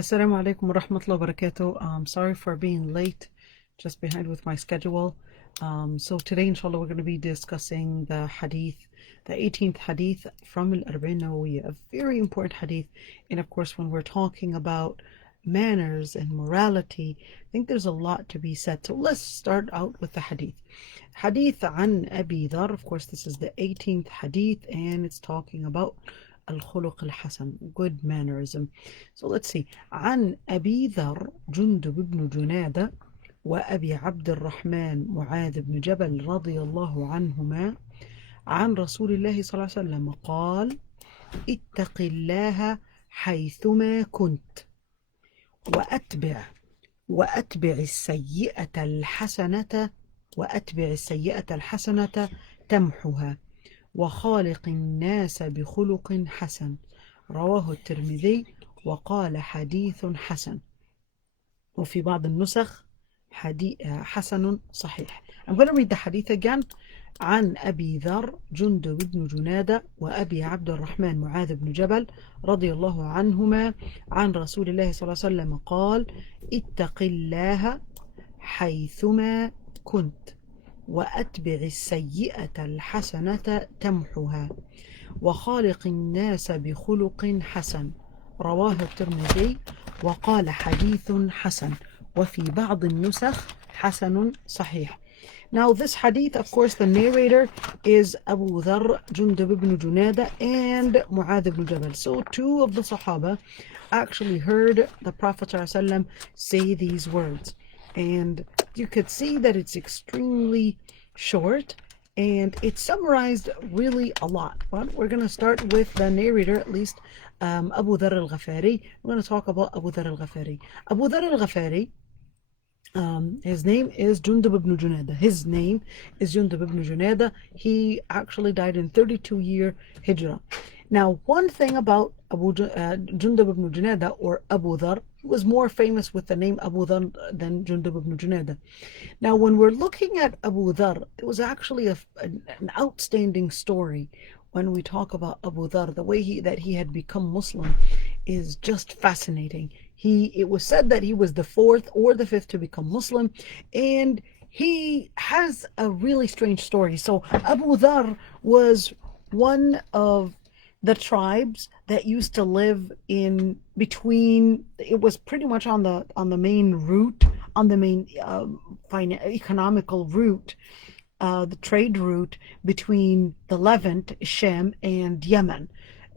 Assalamu alaikum wa rahmatullahi wa barakatuh. Sorry for being late, just behind with my schedule. So today, inshallah, we're going to be discussing the hadith, the 18th hadith from Al-Arba'in Nawawiyya, a very important hadith. And of course, when we're talking about manners and morality, I think there's a lot to be said. So let's start out with the hadith. Hadith an Abi Dhar, of course, this is the 18th hadith, and it's talking about الخلق الحسن, good mannerism. So let's see. عن أبي ذر جندب بن جنادة وأبي عبد الرحمن معاذ بن جبل رضي الله عنهما عن رسول الله صلى الله عليه وسلم قال: اتق الله حيثما كنت وأتبع السيئة الحسنة تمحها وخالق الناس بخلق حسن. رواه الترمذي وقال حديث حسن. وفي بعض النسخ حسن صحيح. I'm going to read the hadith again. عن أبي ذر جندب بن جنادة وأبي عبد الرحمن معاذ بن جبل رضي الله عنهما عن رسول الله صلى الله عليه وسلم قال: اتق الله حيثما كنت وأتبع السيئة الحسنة تمحها وخالق الناس بخلق حسن. رواه الترمذي وقال حديث حسن. وفي بعض النسخ حسن صحيح. Now this hadith, of course, the narrator is Abu Dhar, Jundub ibn Junada, and Mu'adh ibn Jabal. So two of the Sahaba actually heard the Prophet ﷺ say these words. And you could see that it's extremely short and it's summarized really a lot. But we're going to start with the narrator, at least Abu Dhar al-Ghafari. We're going to talk about Abu Dhar al-Ghafari. Abu Dhar al-Ghafari, his name is Jundub ibn Junada. He actually died in 32-year Hijrah. Now, one thing about Jundub ibn Junada, or Abu Dhar, he was more famous with the name Abu Dhar than Jundub ibn Junada. Now, when we're looking at Abu Dhar, it was actually an outstanding story. When we talk about Abu Dhar, the way that he had become Muslim is just fascinating. It was said that he was the fourth or the fifth to become Muslim, and he has a really strange story. So Abu Dhar was one of the tribes that used to live in between. It was pretty much on the main route, on the main economical route, the trade route between the Levant, Shem, and Yemen.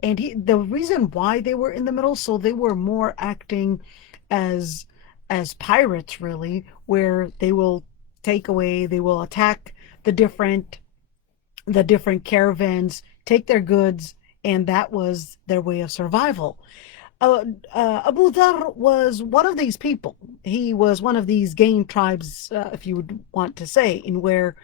And the reason why they were in the middle, so they were more acting as pirates, really, where they will attack the different caravans, take their goods, and that was their way of survival. Abu Dhar was one of these people. He was one of these game tribes, if you would want to say, in where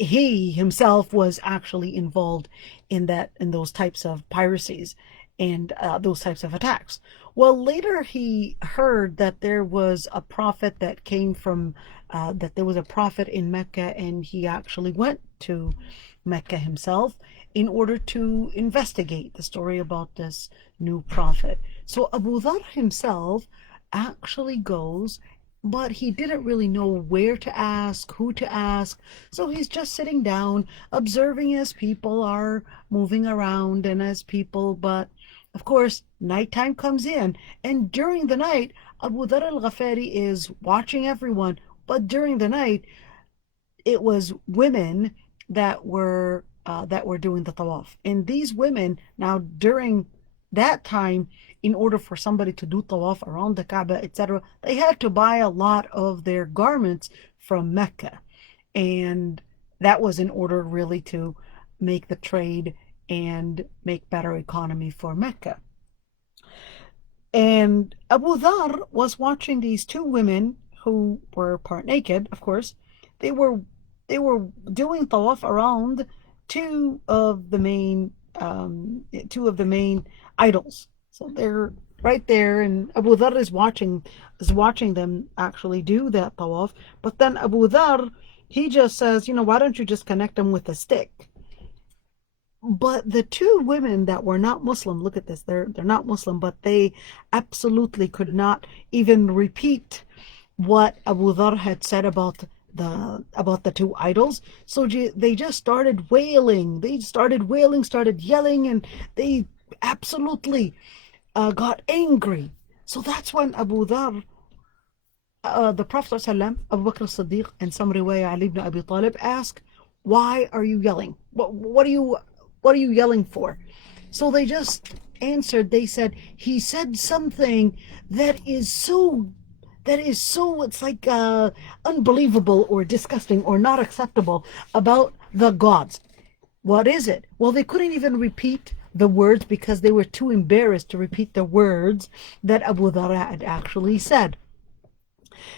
he himself was actually involved in those types of piracies and those types of attacks. Well, later he heard that there was a prophet that came from that there was a prophet in Mecca, and he actually went to Mecca himself in order to investigate the story about this new prophet. So Abu Dhar himself actually goes, but he didn't really know where to ask, who to ask. So he's just sitting down, observing as people are moving around but of course, nighttime comes in, and during the night, Abu Dhar al-Ghafari is watching everyone, but during the night, it was women that were doing the tawaf. And these women, now during that time, in order for somebody to do tawaf around the Kaaba, etc., they had to buy a lot of their garments from Mecca. And that was in order really to make the trade and make better economy for Mecca. And Abu Dhar was watching these two women who were part naked, of course. They were doing tawaf around two of the main idols. So they're right there, and Abu Dhar is watching them actually do that tawaf. But then Abu Dhar, he just says, why don't you just connect them with a stick? But the two women that were not Muslim, look at this, they're not Muslim, but they absolutely could not even repeat what Abu Dhar had said about the two idols. So they just started wailing. They started wailing, started yelling, and they absolutely got angry. So that's when Abu Dhar, the Prophet ﷺ, Abu Bakr as-Siddiq, and some riwayah Ali ibn Abi Talib asked, "Why are you yelling? What are you yelling for?" So they just answered. They said, "He said something that is so it's like unbelievable or disgusting or not acceptable about the gods." What is it? Well, they couldn't even repeat the words because they were too embarrassed to repeat the words that Abu Dhar had actually said.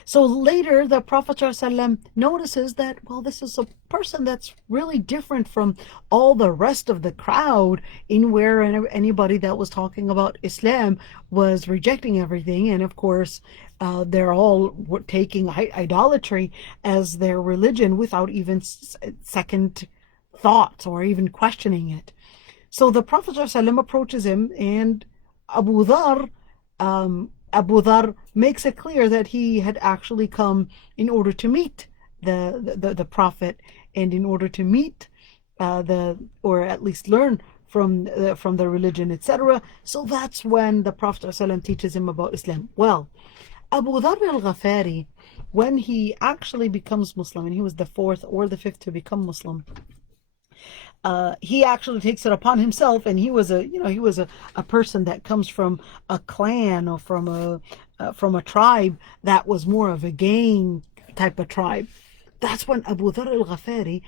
So later, the Prophet ﷺ notices that, well, this is a person that's really different from all the rest of the crowd, in where anybody that was talking about Islam was rejecting everything. And of course, they're all taking idolatry as their religion without even second thoughts or even questioning it. So the Prophet ﷺ approaches him, and Abu Dhar Abu Dhar makes it clear that he had actually come in order to meet the Prophet, and in order to meet or at least learn from the religion, etc. So that's when the Prophet ﷺ teaches him about Islam. Well, Abu Dhar al-Ghafari, when he actually becomes Muslim, and he was the fourth or the fifth to become Muslim, he actually takes it upon himself, and he was a person that comes from a clan or from a tribe that was more of a gang type of tribe. That's when Abu Dhar al-Ghafari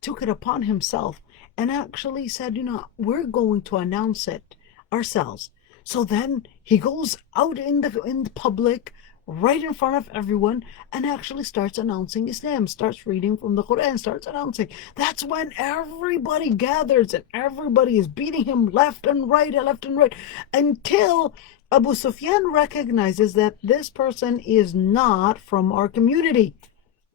took it upon himself and actually said, we're going to announce it ourselves. So then he goes out in the public, right in front of everyone, and actually starts announcing Islam, starts reading from the Quran, starts announcing. That's when everybody gathers and everybody is beating him left and right, until Abu Sufyan recognizes that this person is not from our community,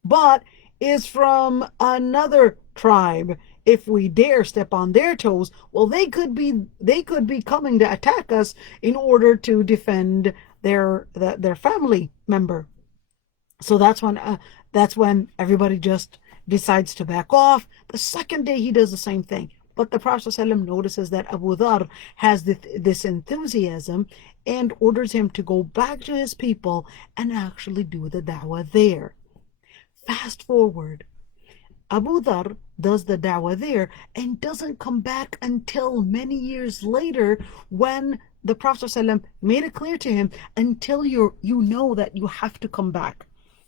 but is from another tribe. If we dare step on their toes, well, they could be coming to attack us in order to defend their family member. So that's when everybody just decides to back off. The second day he does the same thing. But the Prophet ﷺ notices that Abu Dhar has this enthusiasm and orders him to go back to his people and actually do the da'wah there. Fast forward, Abu Dhar does the da'wah there and doesn't come back until many years later, when the Prophet ﷺ made it clear to him, until you know that you have to come back.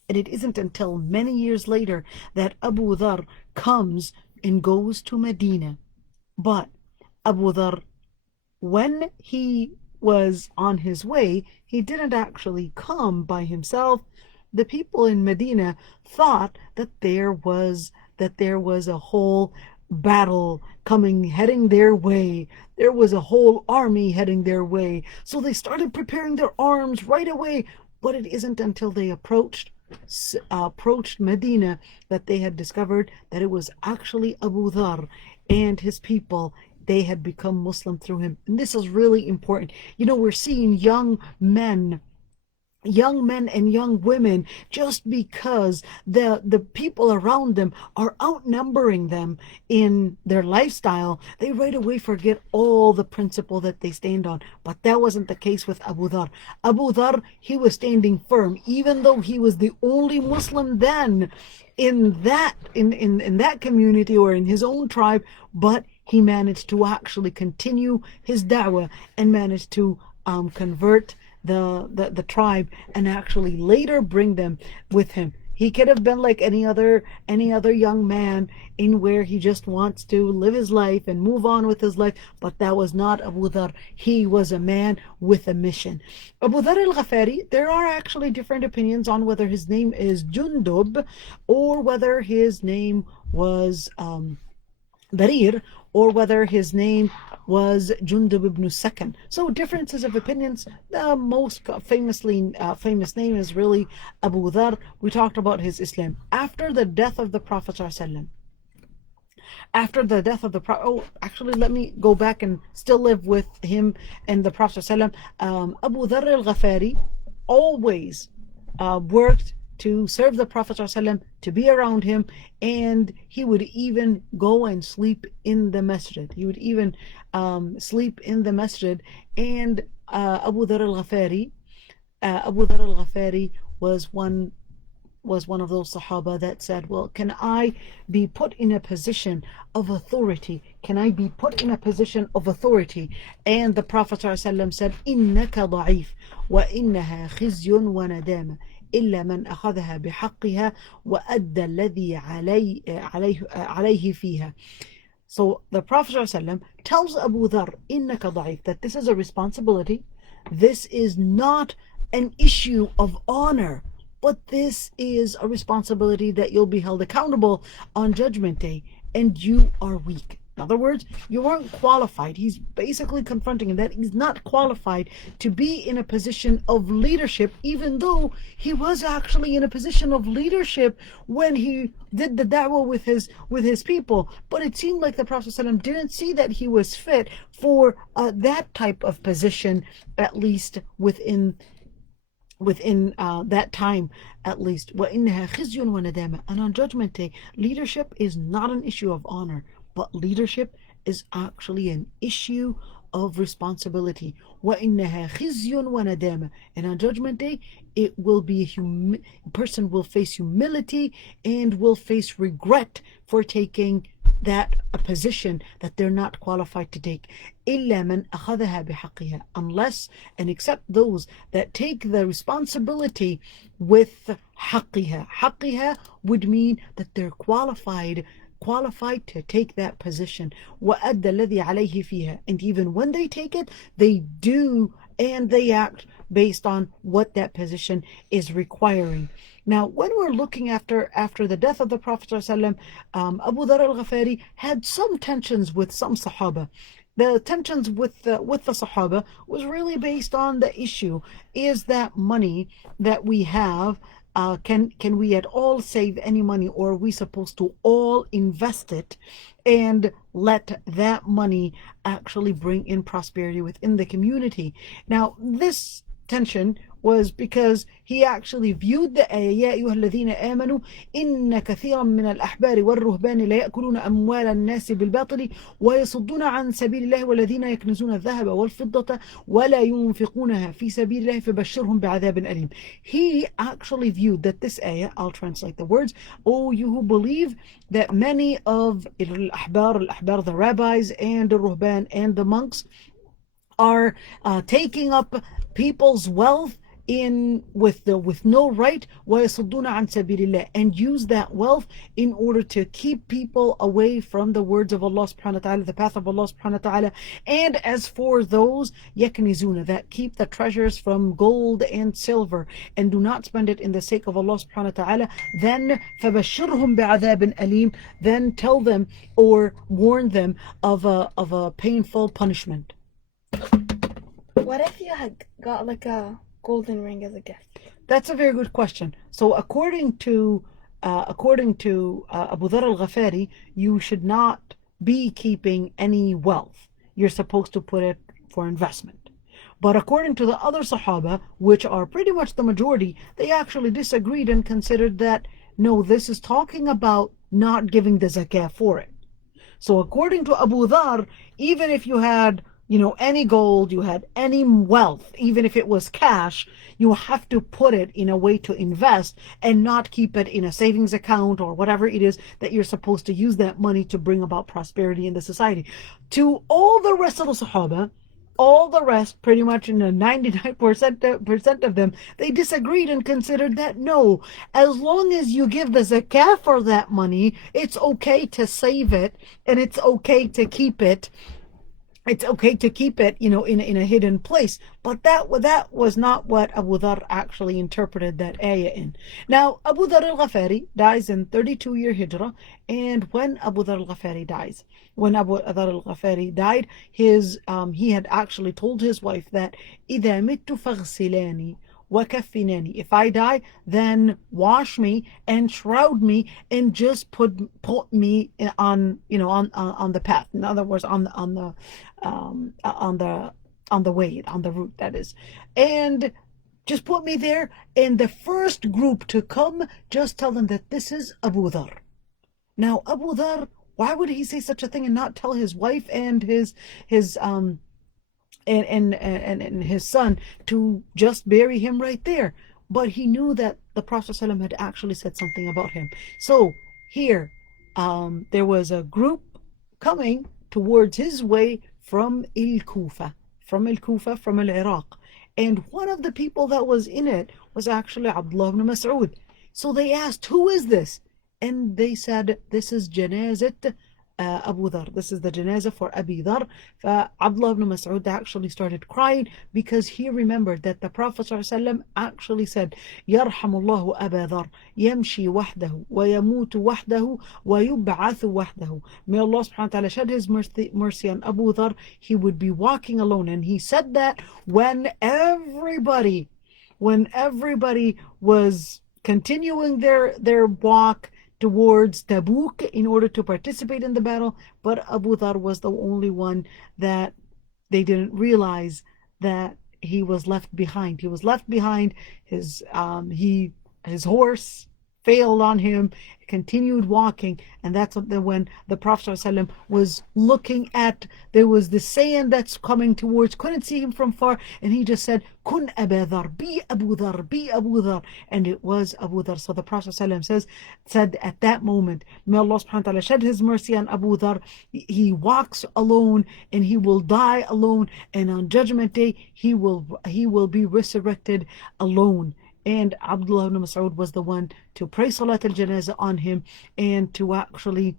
And it isn't until many years later that Abu Dhar comes and goes to Medina. But Abu Dhar, when he was on his way, he didn't actually come by himself. The people in Medina thought that there was a whole battle heading their way. There was a whole army heading their way. So they started preparing their arms right away. But it isn't until they approached Medina that they had discovered that it was actually Abu Dhar and his people. They had become Muslim through him. And this is really important. We're seeing young men and young women, just because the people around them are outnumbering them in their lifestyle, they right away forget all the principle that they stand on. But that wasn't the case with Abu Dhar. Abu Dhar, he was standing firm, even though he was the only Muslim then in that community or in his own tribe. But he managed to actually continue his da'wah and managed to convert the tribe, and actually later bring them with him. He could have been like any other young man, in where he just wants to live his life and move on with his life, but that was not Abu Dhar. He was a man with a mission. Abu Dhar al-Ghafari, there are actually different opinions on whether his name is Jundub or whether his name was Barir, or whether his name was Jundub ibn Sakan. So differences of opinions. The most famous name is really Abu Dhar. We talked about his Islam. After the death of the Prophet ﷺ, After the death of the Prophet, oh, actually, let me go back and still live with him and the Prophet ﷺ. Abu Dharr al-Ghafari always worked to serve the Prophet ﷺ, to be around him, and he would even go and sleep in the masjid. He would even sleep in the masjid. And Abu Dharr al-Ghafari was one of those Sahaba that said, well, can I be put in a position of authority? Can I be put in a position of authority? And the Prophet ﷺ said, إِنَّكَ ضَعِيفٌ وَإِنَّهَا خِزْيٌ وَنَدَامَةٌ إلا من أخذها بحقها وأدى الذي عليه فيها. So the Prophet ﷺ tells Abu Dharr, إِنَّكَ ضَعِيفٌ, that this is a responsibility. This is not an issue of honor, but this is a responsibility that you'll be held accountable on Judgment Day, and you are weak. In other words, you weren't qualified. He's basically confronting him that he's not qualified to be in a position of leadership, even though he was actually in a position of leadership when he did the da'wah with his people. But it seemed like the Prophet ﷺ didn't see that he was fit for that type of position, at least within that time, at least. وَإِنَّهَا خِزْيٌ وَنَدَامَةٌ. And on Judgment Day, leadership is not an issue of honor, but leadership is actually an issue of responsibility. وَإِنَّهَا خِزْيٌ وَنَدَامَةٌ. And on Judgment Day, it will be a person will face humility and will face regret for taking that a position that they're not qualified to take. إِلَّا مَنْ أَخَذَهَا بِحَقِّهَا. Unless and except those that take the responsibility with حَقِّهَا. حَقِّهَا would mean that they're qualified to take that position. وَأَدَّ الَّذِي عَلَيْهِ فِيهَا. And even when they take it, they do and they act based on what that position is requiring. Now, when we're looking after the death of the Prophet ﷺ, Abu Dharr al-Ghafari had some tensions with some Sahaba. The tensions with the Sahaba was really based on the issue: is that money that we have, can we at all save any money, or are we supposed to all invest it and let that money actually bring in prosperity within the community? Now, this tension was because he actually viewed the ayah, يا أيها الذين آمنوا إن كثيرا من الأحبار والرهبان لا يأكلون أموال الناس بالباطل ويصدون عن سبيل الله والذين يكنزون الذهب والفضة ولا ينفقونها في سبيل الله فبشرهم بعذاب أليم. He actually viewed that this ayah, I'll translate the words, "O you who believe, that many of al-ahbar, the rabbis, and the ruhban and the monks are taking up people's wealth with no right, وَيَصُدُّونَ عَنْ سَبِيلِ اللَّهِ, and use that wealth in order to keep people away from the words of Allah subhanahu wa ta'ala, the path of Allah subhanahu wa ta'ala. And as for those يَكْنِزُونَ, that keep the treasures from gold and silver and do not spend it in the sake of Allah subhanahu wa ta'ala, then فَبَشِّرْهُمْ بِعَذَابٍ أَلِيمٍ, then tell them or warn them of a painful punishment. What if you had got like a golden ring as a gift? That's a very good question. So according to Abu Dharr al-Ghafari, you should not be keeping any wealth. You're supposed to put it for investment. But according to the other Sahaba, which are pretty much the majority, they actually disagreed and considered that, no, this is talking about not giving the zakah for it. So according to Abu Dharr, even if you had any gold, you had any wealth, even if it was cash, you have to put it in a way to invest and not keep it in a savings account or whatever it is that you're supposed to use that money to bring about prosperity in the society. To all the rest of the Sahaba, all the rest, pretty much in the 99% of them, they disagreed and considered that no, as long as you give the zakah for that money, it's okay to save it and it's okay to keep it. It's okay to keep it, in a hidden place. But that was not what Abu Dharr actually interpreted that ayah in. Now, Abu Dharr al-Ghafari dies in 32-year Hijrah, and when Abu Dharr al-Ghafari died, he had actually told his wife that إِذَا مِتُّ فَاغْسِلَانِي وكفناني. If I die, then wash me and shroud me and just put me on, on the path. In other words, on the way, on the route, that is. And just put me there, and the first group to come, just tell them that this is Abu Dhar. Now, Abu Dhar, why would he say such a thing and not tell his wife and his and his son to just bury him right there? But he knew that the Prophet ﷺ had actually said something about him. So here, there was a group coming towards his way from Kufa, from Iraq. And one of the people that was in it was actually Abdullah ibn Mas'ud. So they asked, who is this? And they said, this is Janazat Abu Dhar. This is the janazah for Abi Dhar. Abdullah ibn Mas'ud actually started crying because he remembered that the Prophet ﷺ actually said, يرحم الله أبا ذر يمشي وحده ويموت وحده ويبعث وحده. May Allah subhanahu wa ta'ala shed his mercy on Abu Dhar. He would be walking alone. And he said that when everybody was continuing their walk towards Tabuk in order to participate in the battle, but Abu Dhar was the only one that they didn't realize that he was left behind. He was left behind. His horse failed on him, continued walking, and that's when the Prophet ﷺ was looking at, there was the sand that's coming towards, couldn't see him from far, and he just said, Kun Abu Dhar, be Abu Dhar, be Abu Dhar, and it was Abu Dhar. So the Prophet ﷺ said at that moment, may Allah subhanahu wa ta'ala shed his mercy on Abu Dhar. He walks alone and he will die alone, and on Judgment Day he will be resurrected alone. And Abdullah ibn Mas'ud was the one to pray Salat al-Janazah on him and to actually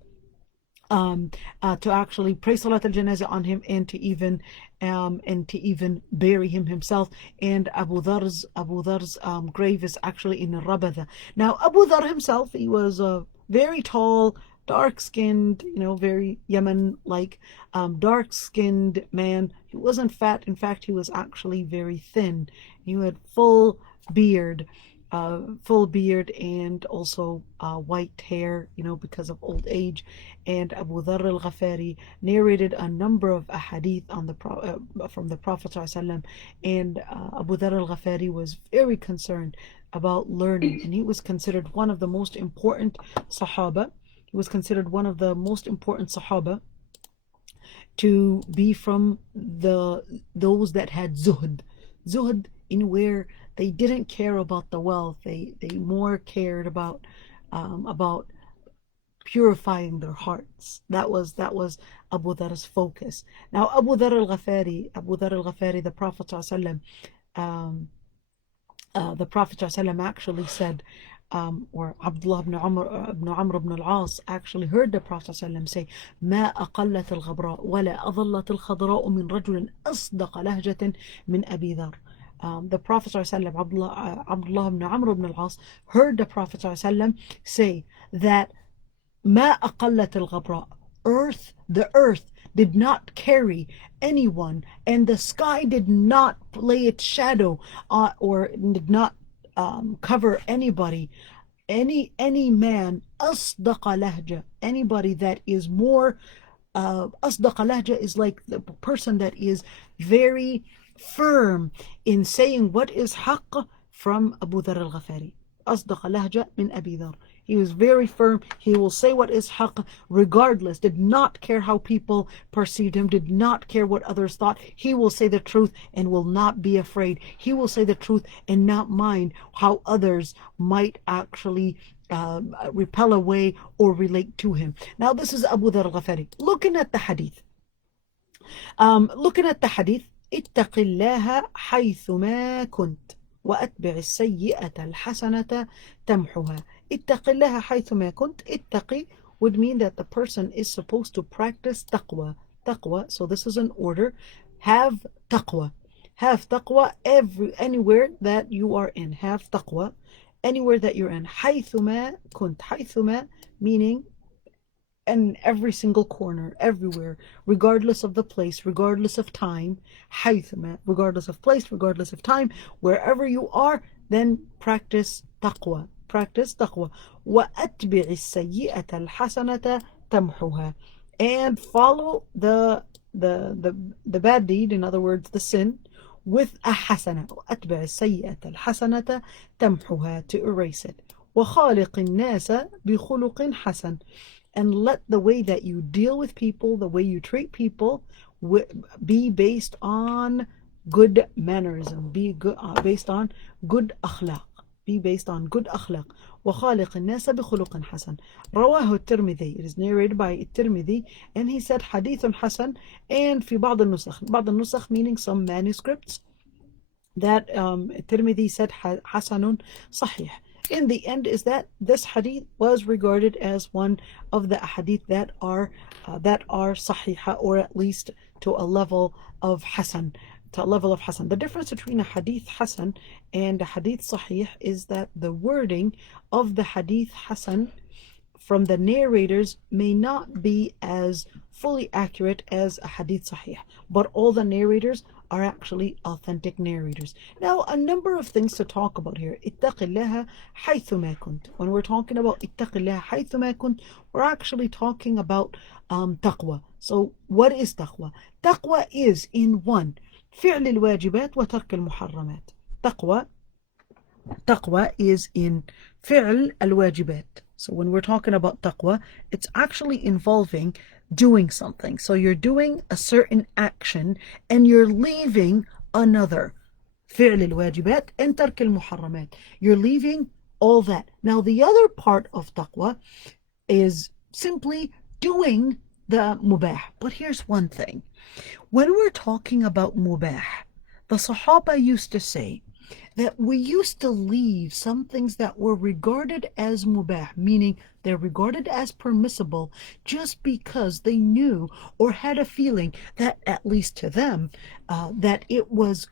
pray Salat al-Janazah on him and to even bury him himself. And Abu Dhar's grave is actually in Rabada. Now Abu Dhar himself, he was a very tall, dark-skinned, very Yemen-like, dark-skinned man. He wasn't fat. In fact, he was actually very thin. He had full beard and also white hair, because of old age. And Abu Dharr al-Ghafari narrated a number of ahadith from the Prophet ﷺ. And Abu Dharr al-Ghafari was very concerned about learning, and he was considered one of the most important Sahaba. He was considered one of the most important Sahaba to be from those that had zuhd, in where they didn't care about the wealth. They more cared about purifying their hearts. That was Abu Dharr's focus. Now Abu Dharr al-Ghafari, the Prophet ﷺ, actually said, or Abdullah ibn Amr ibn al-As actually heard the Prophet ﷺ say, ما أقلت الغبراء ولا أظلت الخضراء من رجل أصدق لهجة من أبي ذر. The Prophet ﷺ, Abdullah ibn Amr ibn al-As, heard the Prophet ﷺ say that ما أقلت الغبراء, the earth did not carry anyone, and the sky did not lay its shadow or did not cover anybody, any man, أصدق لهجة, anybody that is more, أصدق لهجة is like the person that is very firm in saying what is haqq, from Abu Dharr al-Ghafari. أصدق لهجة من أبي ذر. He was very firm. He will say what is haqq regardless, did not care how people perceived him, did not care what others thought. He will say the truth and will not be afraid. He will say the truth and not mind how others might actually repel away or relate to him. Now this is Abu Dharr al-Ghafari. Looking at the hadith, اتق الله حيثما كنت وأتبع السيئة الحسنة تمحها. اتق الله حيثما كنت. اتقي would mean that the person is supposed to practice taqwa. So this is an order. Have taqwa. Anywhere that you are in. Have taqwa anywhere that you're in. حيثما كنت. حيثما meaning in every single corner, everywhere, regardless of the place, regardless of time, حيثما, regardless of place, regardless of time, wherever you are, then practice taqwa. Practice taqwa. وَأَتْبِعِ السَّيِّئَةَ الْحَسَنَةَ تَمْحُهَا. And follow the bad deed, in other words, the sin, with a hasana. وَأَتْبِعِ السَّيِّئَةَ الْحَسَنَةَ تَمْحُهَا, to erase it. وَخَالِقِ النَّاسَ بِخُلُقٍ حَسَنٍ. And let the way that you deal with people, the way you treat people, be based on good mannerism, be good, based on good akhlaq. Be based on good akhlaq. وَخَالِقِ النَّاسَ بِخُلُقٍ حَسَنٍ. رواه الترمذي. It is narrated by الترمذي, and he said حديث حسن. And في بعض النسخ, بعض النسخ meaning some manuscripts, that الترمذي said حسن صحيح. In the end, is that this hadith was regarded as one of the hadith that are sahiha, or at least to a level of hasan. The difference between a hadith hasan and a hadith sahih is that the wording of the hadith hasan from the narrators may not be as fully accurate as a hadith sahih, but all the narrators are actually authentic narrators. Now, a number of things to talk about here. اتق الله حيثما كنت. When we're talking about اتق الله حيثما كنت, we're actually talking about taqwa. So, what is taqwa? Taqwa is in one, فعل الواجبات وترك المحرمات. Taqwa is in فعل الواجبات. So when we're talking about taqwa, it's actually involving doing something. So you're doing a certain action and you're leaving another. فعل الواجبات and ترك المحرمات. You're leaving all that. Now the other part of taqwa is simply doing the mubah. But here's one thing. When we're talking about mubah, the Sahaba used to say that we used to leave some things that were regarded as mubah, meaning they're regarded as permissible, just because they knew or had a feeling that, at least to them, that it was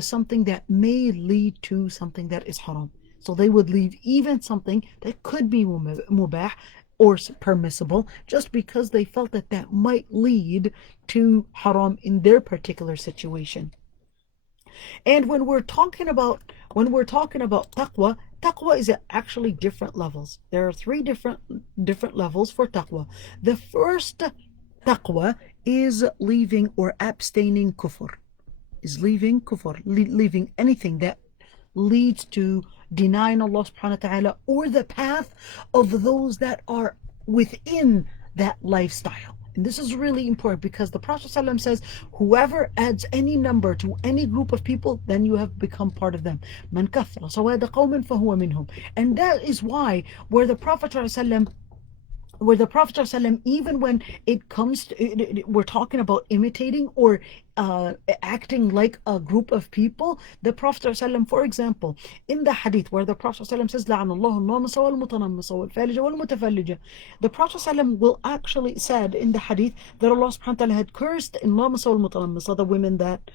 something that may lead to something that is haram. So they would leave even something that could be mubah or permissible, just because they felt that that might lead to haram in their particular situation. And when we're talking about taqwa, taqwa is at actually different levels. There are three different levels for taqwa. The first taqwa is leaving or abstaining kufr. Is leaving kufr, leaving anything that leads to denying Allah subhanahu wa ta'ala, or the path of those that are within that lifestyle. And this is really important, because the Prophet ﷺ says, whoever adds any number to any group of people, then you have become part of them. مَنْ كَثْرَ سَوَادَ قَوْمٍ فَهُوَ مِنْهُمْ. And that is why where the Prophet ﷺ, even when it comes to, we're talking about imitating or acting like a group of people, the Prophet ﷺ, for example, in the hadith where the Prophet ﷺ says, لَعَنَ اللَّهُ النَّامِسَ وَالْمُتَنَمِّسَ وَالْفَالِجَ وَالْمُتَفَلِّجَ, the Prophet ﷺ will actually said in the hadith that Allah subhanahu wa ta'ala had cursed النَّامِسَ وَالْمُتَنَمِّسَ, the women that,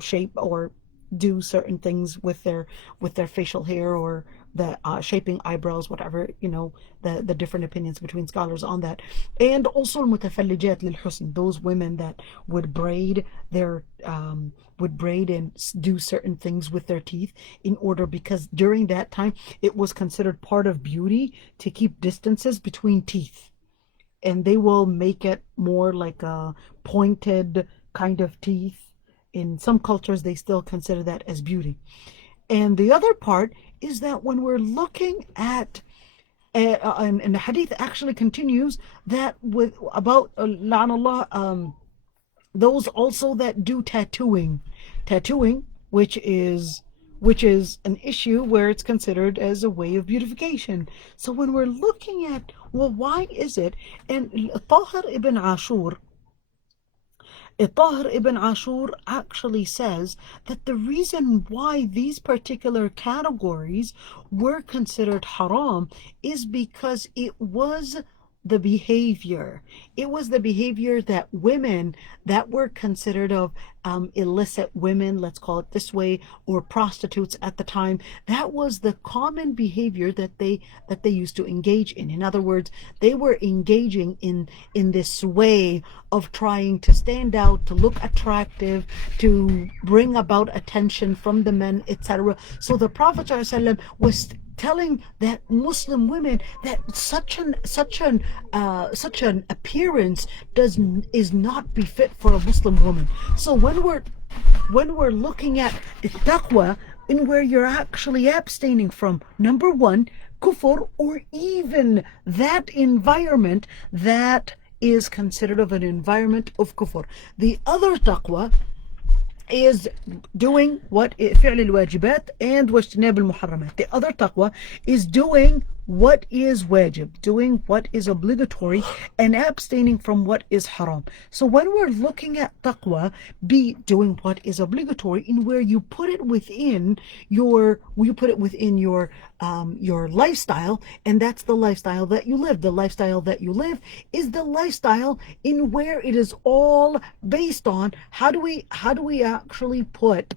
shape or do certain things with their facial hair, or the shaping eyebrows, whatever, the different opinions between scholars on that. And also mutafallijat lil husn, those women that would braid and do certain things with their teeth, in order, because during that time it was considered part of beauty to keep distances between teeth, and they will make it more like a pointed kind of teeth. In some cultures they still consider that as beauty. And the other part is that when we're looking at, and the hadith actually continues that about la'anallah, those also that do tattooing, which is an issue where it's considered as a way of beautification. So when we're looking at, well, why is it? And Tahir ibn Ashur actually says that the reason why these particular categories were considered haram is because it was the behavior. It was the behavior that women that were considered of illicit women, let's call it this way, or prostitutes at the time. That was the common behavior that they used to engage in. In other words, they were engaging in this way of trying to stand out, to look attractive, to bring about attention from the men, etc. So the Prophet ﷺ was telling that Muslim women that such an appearance is not befit for a Muslim woman. So when we're looking at taqwa, in where you're actually abstaining from, number one, kufr, or even that environment that is considered of an environment of kufr. The other taqwa is doing what فعل الواجبات and واجتناب المحرمات. The other taqwa is doing what is wajib, doing what is obligatory, and abstaining from what is haram. So when we're looking at taqwa, be doing what is obligatory, in where you put it within your lifestyle, and that's the lifestyle that you live. The lifestyle that you live is the lifestyle in where it is all based on how do we actually put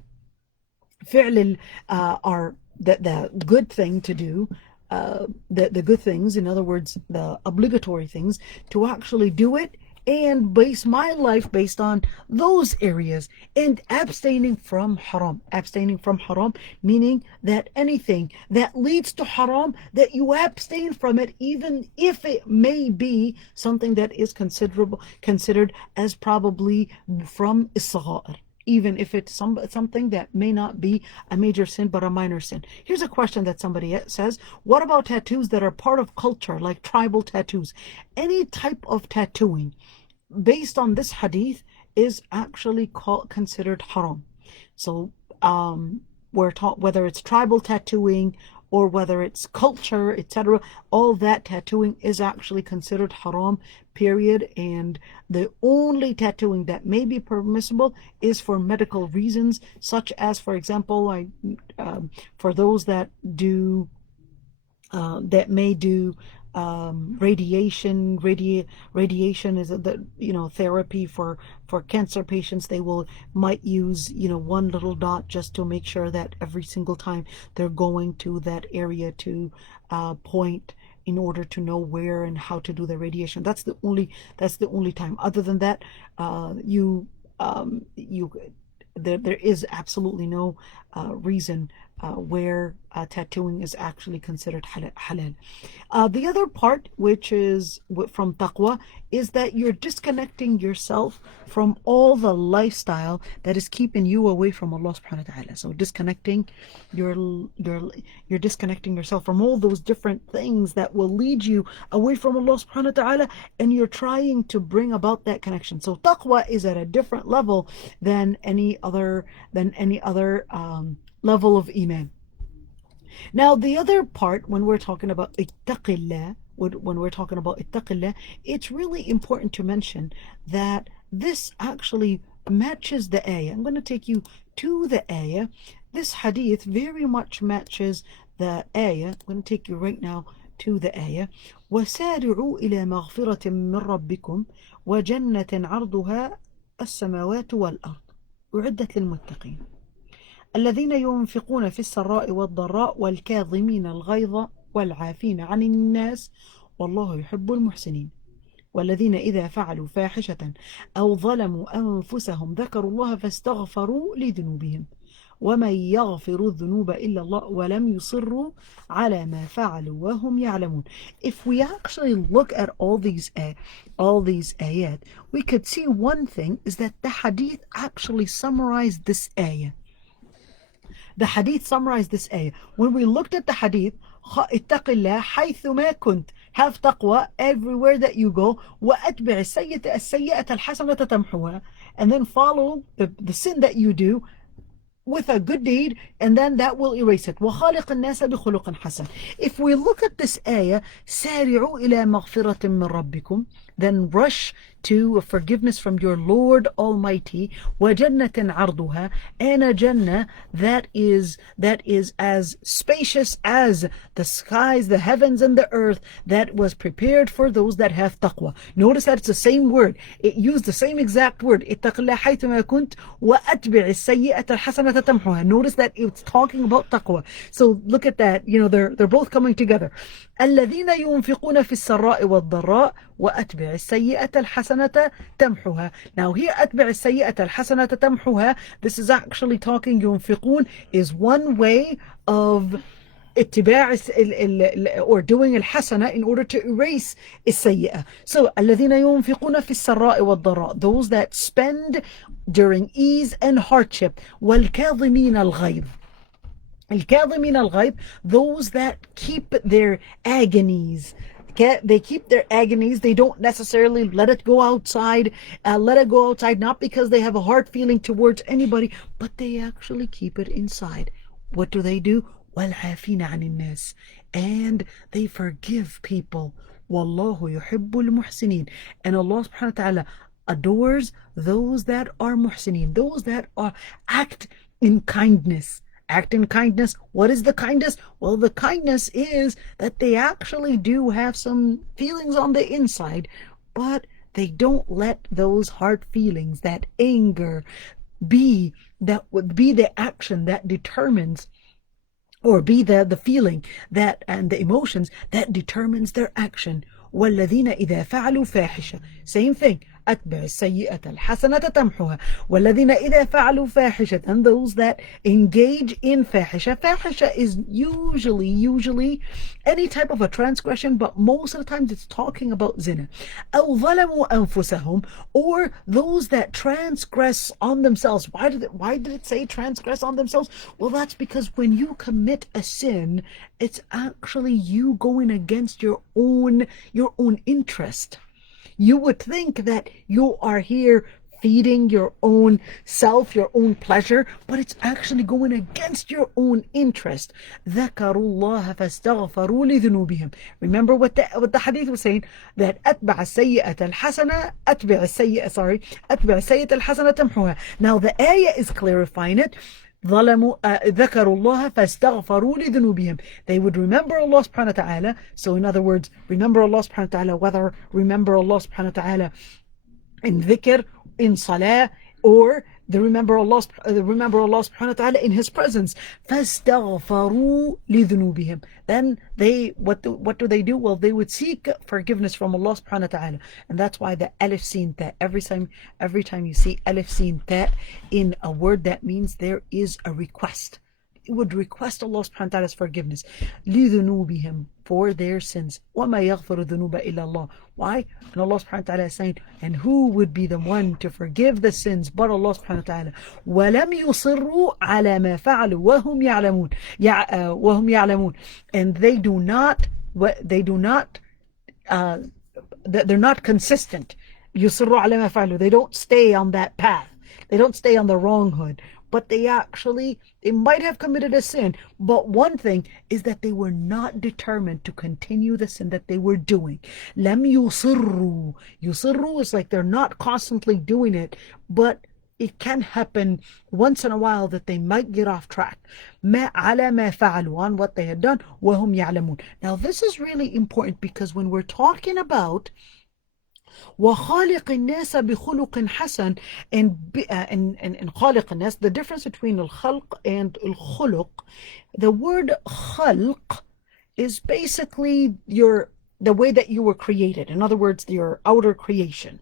فعل the good thing to do, the good things, in other words, the obligatory things, to actually do it, and base my life based on those areas, and abstaining from haram. Abstaining from haram, meaning that anything that leads to haram, that you abstain from it, even if it may be something that is considered as probably from as-saghair, even if it's something that may not be a major sin but a minor sin. Here's a question that somebody says: what about tattoos that are part of culture, like tribal tattoos? Any type of tattooing based on this hadith is actually considered haram. So we're taught, whether it's tribal tattooing or whether it's culture, etc., all that tattooing is actually considered haram, period. And the only tattooing that may be permissible is for medical reasons, such as, for example, for those that may do radiation is the therapy for cancer patients. They might use one little dot just to make sure that every single time they're going to that area to point, in order to know where and how to do the radiation. That's the only time. Other than that, there is absolutely no reason where tattooing is actually considered halal. The other part, which is from taqwa, is that you're disconnecting yourself from all the lifestyle that is keeping you away from Allah subhanahu wa ta'ala. So you're disconnecting yourself from all those different things that will lead you away from Allah subhanahu wa ta'ala, and you're trying to bring about that connection. So taqwa is at a different level than any other level of iman. Now, the other part, when we're talking about ittaqillah, it's really important to mention that this actually matches the ayah. I'm going to take you to the ayah. This hadith very much matches the ayah. I'm going to take you right now to the ayah. وَسَارِعُوا إِلَى مَغْفِرَةٍ مِّن رَبِّكُمْ وَجَنَّةٍ عَرْضُهَا السَّمَاوَاتُ وَالْأَرْضُ أُعِدَّتْ لِلْمُتَّقِينَ الذين ينفقون في السراء والضراء والكاظمين الغيظ والعافين عن الناس والله يحب المحسنين والذين إذا فعلوا فاحشة أو ظلموا أنفسهم ذكروا الله فاستغفروا لذنوبهم ومن يغفر الذنوب إلا الله ولم يصروا على ما فعلوا وهم يعلمون. If we actually look at all these ayat, we could see one thing is that the hadith actually summarized this ayah. The hadith summarized this ayah. When we looked at the hadith, اتق الله حيثما كنت, have taqwa everywhere that you go, وأتبع السيئة الحسنة تمحوها, and then follow the sin that you do with a good deed, and then that will erase it. وخالق الناس بخلق حسن. If we look at this ayah, سارعوا إلى مغفرة من ربكم, then rush to forgiveness from your Lord Almighty. وَجَنَّةٍ عَرْضُهَا, and a Jannah that is as spacious as the skies, the heavens, and the earth, that was prepared for those that have taqwa. Notice that it's the same word. It used the same exact word. اتق الله حيثما كنت وأتبع السيئة الحسنة تمحها. Notice that it's talking about taqwa. So look at that. They're both coming together. الذين ينفقون في السراء والضراء وأتبع السيئة الحسنة تمحها. Now here أتبع السيئة الحسنة تمحها, this is actually talking, ينفقون is one way of اتباع or doing الحسنة in order to erase السيئة. So الذين ينفقون في السراء والضراء, those that spend during ease and hardship. والكاظمين الغيظ, الكاظمين الغيظ, those that keep their agonies. They keep their agonies. They don't necessarily let it go outside. Not because they have a hard feeling towards anybody, but they actually keep it inside. What do? وَالْعَافِينَ عَنِ النَّاسِ, and they forgive people. وَاللَّهُ يُحِبُّ الْمُحْسِنِينَ, and Allah subhanahu wa ta'ala adores those that are muhsineen, those that act in kindness. Act in kindness. What is the kindness? Well, the kindness is that they actually do have some feelings on the inside, but they don't let those hard feelings, that anger, be the action that determines, or be the feeling that, and the emotions that determines their action. والذين إذا فعلوا فاحشة, same thing. أتبع السيئة الحسنة تمحها. والذين إذا فعلوا فاحشة, and those that engage in fahisha. Fahisha is usually any type of a transgression, but most of the times it's talking about zina. أو ظلموا أنفسهم, or those that transgress on themselves. Why did it say transgress on themselves? Well, that's because when you commit a sin, it's actually you going against your own interest. You would think that you are here feeding your own self, your own pleasure, but it's actually going against your own interest. ذكروا الله فاستغفروا لذنوبهم. Remember what the hadith was saying, that أتبع السيئة الحسنة أتبع السيئة الحسنة تمحوها. Now the ayah is clarifying it. ظلموا ذكروا الله فاستغفروا لذنوبهم. They would remember Allah subhanahu wa ta'ala. So in other words, remember Allah subhanahu wa ta'ala, whether remember Allah subhanahu wa ta'ala in dhikr, in salah, or they remember Allah subhanahu wa ta'ala in His presence. فاستغفروا لذنوبهم. Then what do they do? Well, they would seek forgiveness from Allah subhanahu wa ta'ala. And that's why the alif sin ta, every time you see alif sin ta in a word, that means there is a request. It would request Allah subhanahu wa ta'ala's forgiveness. لذنوبهم, for their sins. وَمَا يَغْفِرُ الذُّنُوبَ إِلَّا اللَّهُ. Why? And Allah subhanahu wa ta'ala is saying, and who would be the one to forgive the sins but Allah subhanahu wa ta'ala? وَلَمْ يُصِرُّوا عَلَى مَا فَعَلُوا وَهُمْ يَعْلَمُونَ. And they're not consistent. يُصِرُّوا عَلَى مَا فَعَلُوا. They don't stay on that path. They don't stay on the wrong hood. But they might have committed a sin, but one thing is that they were not determined to continue the sin that they were doing. Lam yusirru. Yusirru is like they're not constantly doing it, but it can happen once in a while that they might get off track. ما على ما فعلوا, on what they had done. وهم يعلمون. Now this is really important, because when we're talking about وخالق الناس بخلق حسن, and خالق الناس, the difference between الخلق and الخلق, the word خلق is basically the way that you were created. In other words, your outer creation.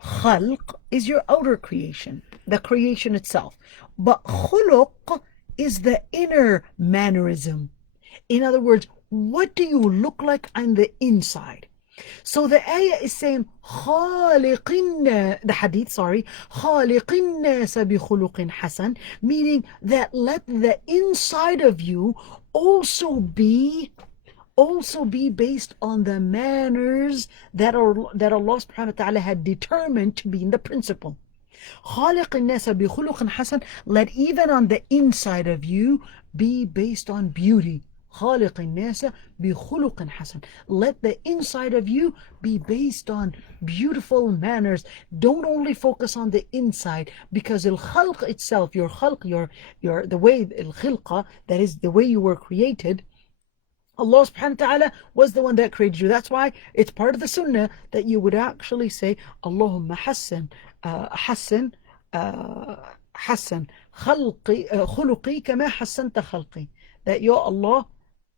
خلق is your outer creation, the creation itself. But خلق is the inner mannerism. In other words, what do you look like on the inside? So the ayah is saying خالق الناس بخلق حسن, meaning that let the inside of you also be based on the manners that Allah subhanahu wa ta'ala had determined to be in the principle. خالق الناس بخلق حسن, let even on the inside of you be based on beauty. خالق الناس بخلق حسن. Let the inside of you be based on beautiful manners. Don't only focus on the inside, because الخلق itself, your خلق, your the way الخلقة, that is the way you were created. Allah subhanahu wa ta'ala was the one that created you. That's why it's part of the sunnah that you would actually say, Allahumma hassan, hassan, hassan, khuluqi kama hassanta khalqi. That, Ya Allah,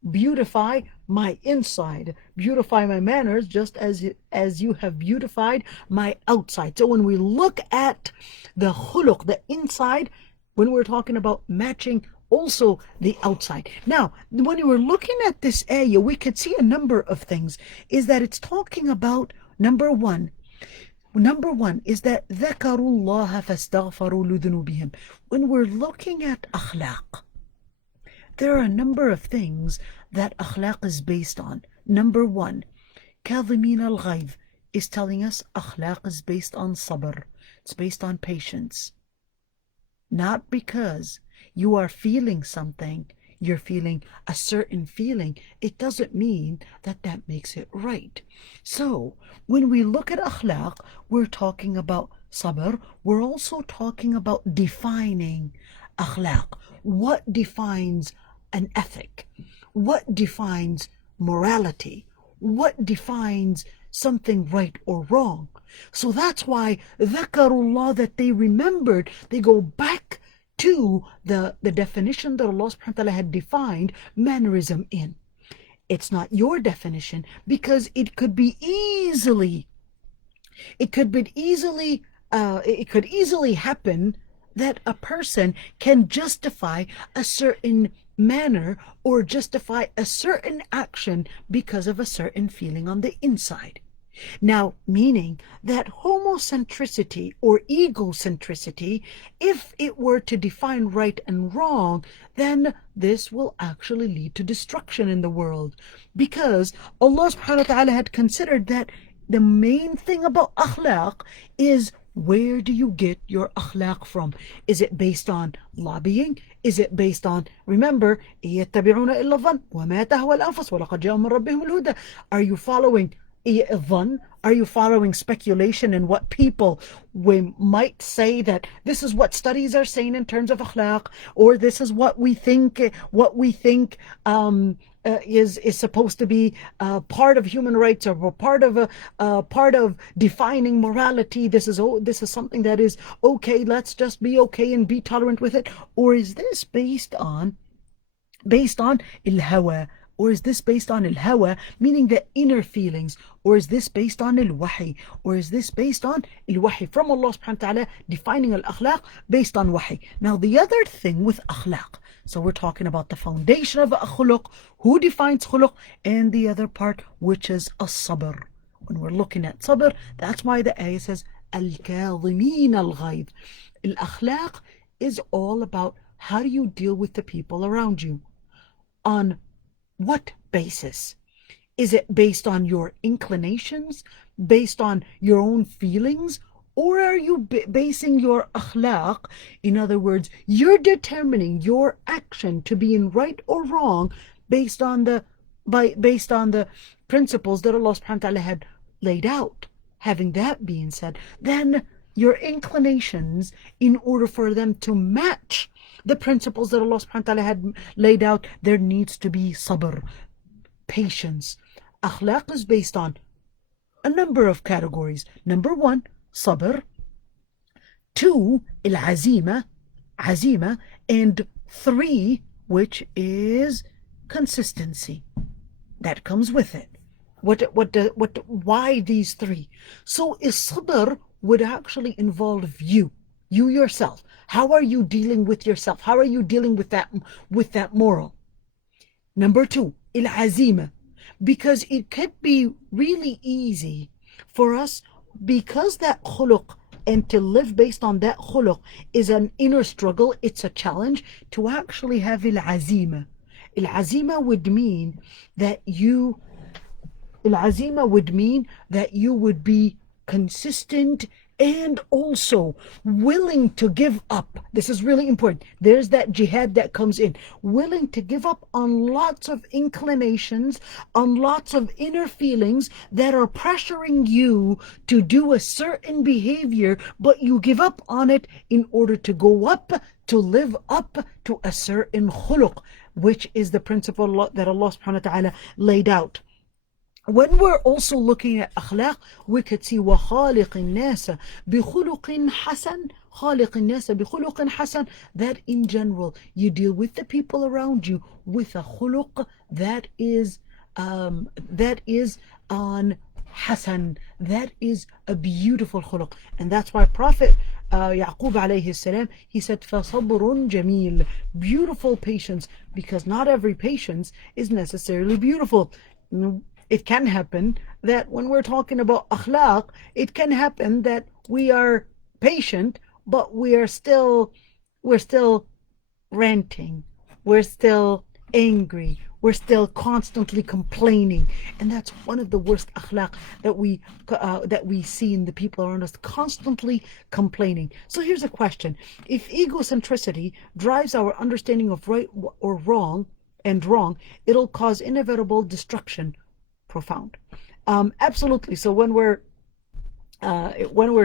beautify my inside, beautify my manners, just as you have beautified my outside. So when we look at the khuluq, the inside, when we're talking about matching also the outside. Now, when we were looking at this ayah, we could see a number of things. Is that it's talking about number one is that ذكروا الله فاستغفروا لذنوبهم. When we're looking at akhlaq, there are a number of things that akhlaq is based on. Number one, كاظمين الغيظ is telling us akhlaq is based on sabr. It's based on patience. Not because you are feeling something, you're feeling a certain feeling, it doesn't mean that that makes it right. So when we look at akhlaq, we're talking about sabr. We're also talking about defining akhlaq. What defines an ethic? What defines morality? What defines something right or wrong? So that's why dhakarullah, that they remembered, they go back to the definition that Allah subhanahu wa ta'ala had defined mannerism in. It's not your definition, because it could easily happen that a person can justify a certain manner or justify a certain action because of a certain feeling on the inside. Now, meaning that homocentricity or egocentricity, if it were to define right and wrong, then this will actually lead to destruction in the world, because Allah subhanahu wa ta'ala had considered that the main thing about akhlaq is, where do you get your akhlaq from? Is it based on lobbying? Is it based on, remember, يَتَّبِعُونَ إِلَّا الظَّنَّ وَمَا تَهْوَى الْأَنفُسُ وَلَقَدْ جَاءَهُم مِّن رَّبِّهِمُ الْهُدَى? Are you following dhann? Are you following speculation and what people might say, that this is what studies are saying in terms of akhlaq, or this is what we think is supposed to be part of human rights, or part of defining morality? This is something that is okay. Let's just be okay and be tolerant with it. Or is this based on al-hawa? Or is this based on al-hawa, meaning the inner feelings? Or is this based on al-wahi? Or is this based on al-wahi from Allah subhanahu wa ta'ala, defining al-akhlaq based on wahi? Now, the other thing with akhlaq, so we're talking about the foundation of khuluq, who defines khuluq, and the other part, which is as-sabr. When we're looking at sabr, that's why the ayah says, al-kadhimin al-ghayz. Al-akhlaq is all about how do you deal with the people around you. On what basis? Is it based on your inclinations, based on your own feelings, or are you basing your akhlaq, in other words, you're determining your action to be in right or wrong based on the principles that Allah subhanahu wa ta'ala had laid out? Having that being said, then your inclinations, in order for them to match the principles that Allah subhanahu wa ta'ala had laid out, there needs to be sabr, patience. Akhlaq is based on a number of categories. Number one, sabr. Two, al-azima, azima. And three, which is consistency. That comes with it. Why these three? So sabr would actually involve you yourself. How are you dealing with yourself? How are you dealing with that moral? Number two, al-azima, because it could be really easy for us, because that khuluq, and to live based on that khuluq, is an inner struggle, it's a challenge to actually have al-azima. Al-azima would mean that you would be consistent and also willing to give up. This is really important. There's that jihad that comes in. Willing to give up on lots of inclinations, on lots of inner feelings that are pressuring you to do a certain behavior, but you give up on it in order to go up, to live up to a certain khuluq, which is the principle that Allah subhanahu wa ta'ala laid out. When we're also looking at akhlaq, we could see وَخَالِقِ النَّاسَ بِخُلُقٍ حَسَنٍ خَالِقِ النَّاسَ بِخُلُقٍ حَسَنٍ, that in general you deal with the people around you with a khuluq that is on hasan, that is a beautiful khuluq. And that's why Prophet Yaqub alayhi salam, he said فَصَبْرٌ جَمِيلٌ, beautiful patience, because not every patience is necessarily beautiful. It can happen that when we're talking about akhlaq, it can happen that we are patient, but we're still ranting, we're still angry, we're still constantly complaining, and that's one of the worst akhlaq that we see in the people around us, constantly complaining. So here's a question: if egocentricity drives our understanding of right or wrong, it'll cause inevitable destruction. Profound. Absolutely. So when we're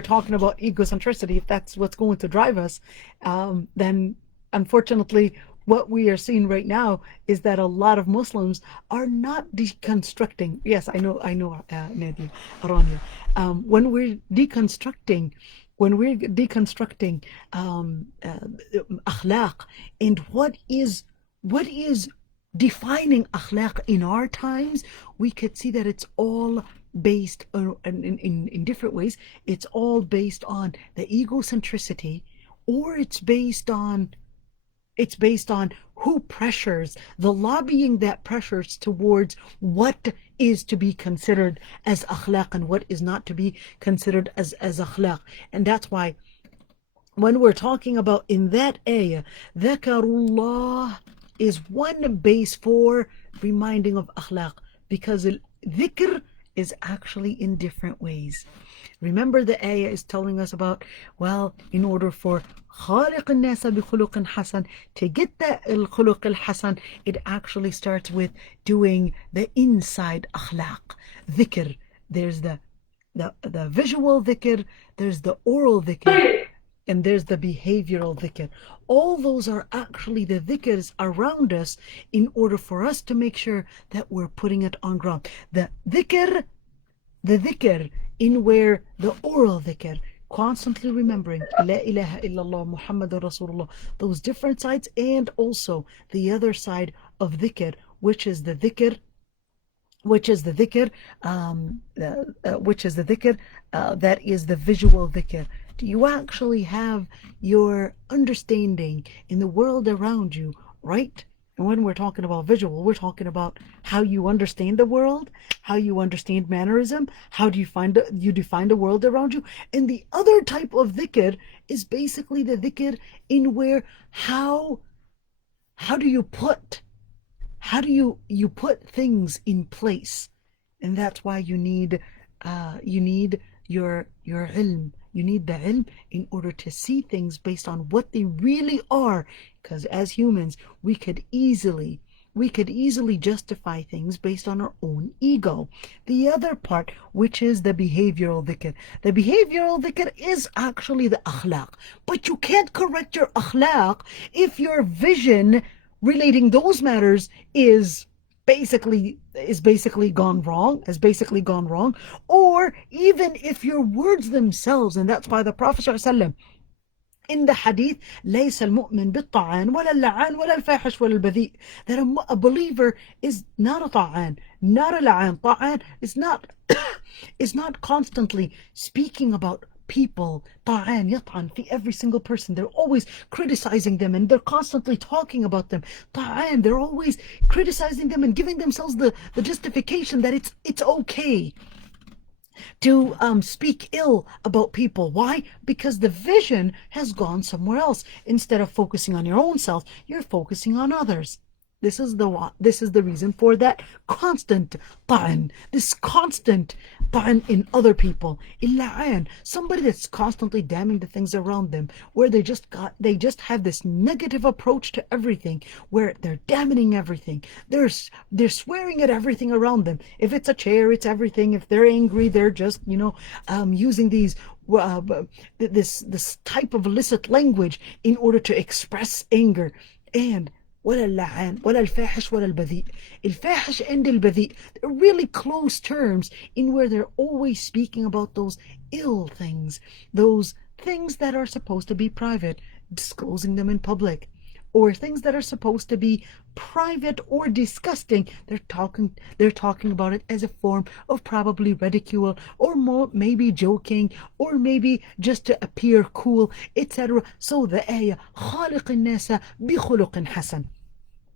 talking about egocentricity, if that's what's going to drive us, then unfortunately what we are seeing right now is that a lot of Muslims are not deconstructing. Yes, I know, Nadia, Aranya. When we're deconstructing akhlaq, and what is defining akhlaq in our times, we could see that it's all based on, in different ways. It's all based on the egocentricity, or it's based on who pressures, the lobbying that pressures towards what is to be considered as akhlaq and what is not to be considered as akhlaq. And that's why when we're talking about in that ayah, dhakarullah is one base for reminding of akhlaq, because dhikr is actually in different ways. Remember, the ayah is telling us about, well, in order for خالق الناس بخلق حسن, to get that الخلق الحسن, it actually starts with doing the inside akhlaq, dhikr. There's the visual dhikr, there's the oral dhikr, and there's the behavioral dhikr. All those are actually the dhikrs around us in order for us to make sure that we're putting it on ground. The dhikr in where the oral dhikr, constantly remembering La ilaha illallah Muhammadur Rasulullah, those different sides, and also the other side of dhikr, which is the dhikr that is the visual dhikr. Do you actually have your understanding in the world around you right? And when we're talking about visual, we're talking about how you understand the world, how you understand mannerism, how do you define the world around you. And the other type of dhikr is basically the dhikr in where how do you put things in place. And that's why you need your ilm. You need the ilm in order to see things based on what they really are. Because as humans, we could easily justify things based on our own ego. The other part, which is the behavioral dhikr. The behavioral dhikr is actually the akhlaq. But you can't correct your akhlaq if your vision relating those matters is basically gone wrong, or even if your words themselves. And that's why the Prophet ﷺ, in the hadith, ليس المؤمن بالطعان ولا اللعان ولا الفاحش ولا البذيء, that a believer is not a ta'an, not a la'an. Ta'an is not constantly speaking about people. Ta'an, yat'an, fi every single person. They're always criticizing them and they're constantly talking about them. Ta'an, they're always criticizing them and giving themselves the justification that it's okay to speak ill about people. Why? Because the vision has gone somewhere else. Instead of focusing on your own self, you're focusing on others. This is the reason for that constant ta'an, this constant ta'an in other people. Illa'an, somebody that's constantly damning the things around them, where they just have this negative approach to everything, where they're damning everything. They're swearing at everything around them. If it's a chair, it's everything. If they're angry, they're just using these this type of illicit language in order to express anger. And ولا اللعان ولا الفاحش ولا البذيء. الفاحش and البذيء, they're really close terms in where they're always speaking about those ill things, those things that are supposed to be private, disclosing them in public, or things that are supposed to be private or disgusting. They're talking about it as a form of probably ridicule, or more, maybe joking, or maybe just to appear cool, etc. So the ayah خالق الناس بخلق حسن.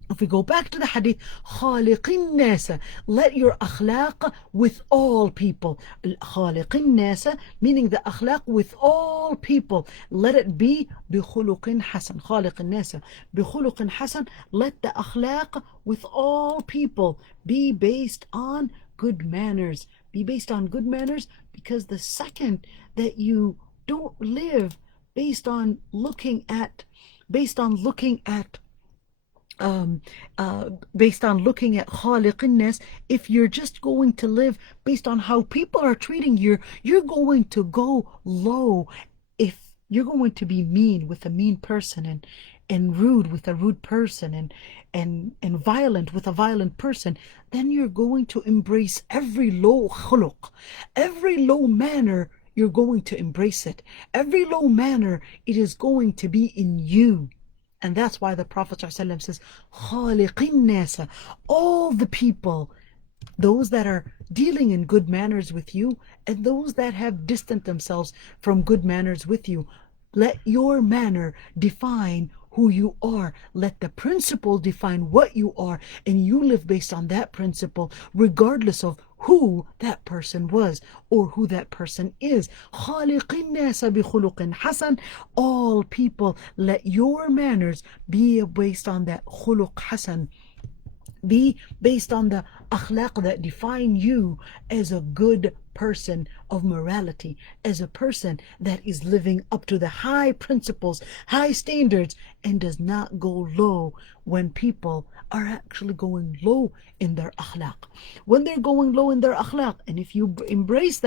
If we go back to the hadith, خالق الناس, let your akhlaq with all people. خالق الناس, meaning the akhlaq with all people, let it be بخلق حسن. خالق الناس بخلق حسن, let the akhlaq with all people be based on good manners. Be based on good manners, because the second that you don't live based on looking at خالق الناس, if you're just going to live based on how people are treating you, you're going to go low. If you're going to be mean with a mean person, and rude with a rude person, and violent with a violent person, then you're going to embrace every low khuluq, every low manner. You're going to embrace it. Every low manner, it is going to be in you. And that's why the Prophet ﷺ says, خالق الناس, all the people, those that are dealing in good manners with you, and those that have distanced themselves from good manners with you. Let your manner define who you are. Let the principle define what you are, and you live based on that principle, regardless of who that person was or who that person is. خالق الناس بخلق حسن, all people, let your manners be based on that khuluq hasan, be based on the akhlaq that define you as a good person of morality, as a person that is living up to the high principles, high standards, and does not go low when people are actually going low in their akhlaq. When they're going low in their akhlaq, and if you embrace